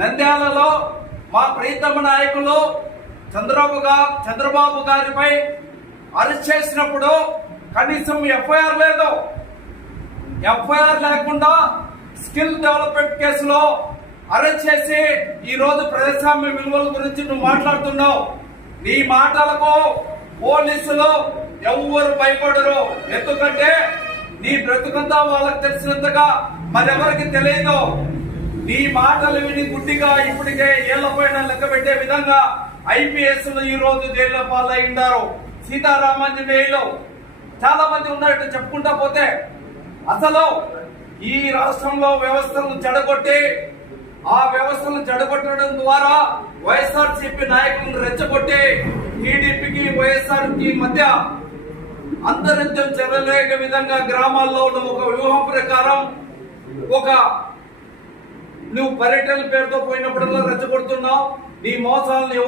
నంద్యాలలో మా ప్రీతమ నాయకులు చంద్రబాబు గారిపై అరెస్ట్ చేసినప్పుడు కనీసం ఎఫ్ఐఆర్ లేదు. ఎఫ్ఐఆర్ లేకుండా స్కిల్ డెవలప్మెంట్ కేసులో అరెస్ట్ చేసి ఈ రోజు ప్రజాస్వామ్య విలువల గురించి నువ్వు మాట్లాడుతున్నావు. నీ మాటలకు పోలీసులు ఎవరు భయపడరు. ఎందుకంటే నీ బ్రతుకంతా వాళ్ళకి తెలిసినంతగా మరెవరికి తెలియదు. నీ మాటలు విని గుడ్డిగా ఇప్పటికే ఏళ్లపైన లెక్క పెట్టే విధంగా ఐపీఎస్ ఈ రోజు జైల్లో పాలయ్యారు. సీతారామాంజనేయులు చాలా మంది ఉన్నట్టు చెప్పుకుంటా పోతే అసలు ఈ రాష్ట్రంలో వ్యవస్థలను చెడగొట్టి ఆ వ్యవస్థలను చెడగొట్టడం ద్వారా వైఎస్ఆర్సీపీ నాయకులను రెచ్చగొట్టి టీడీపీకి వైఎస్ఆర్కి మధ్య అంతరిత్యం చెరలేక విధంగా గ్రామాల్లో ఉన్న ఒక వ్యూహం ప్రకారం నువ్వు పర్యటన పేరుతో పోయినప్పుడల్లా రెచ్చగొడుతున్నావు. నీ మోసాలను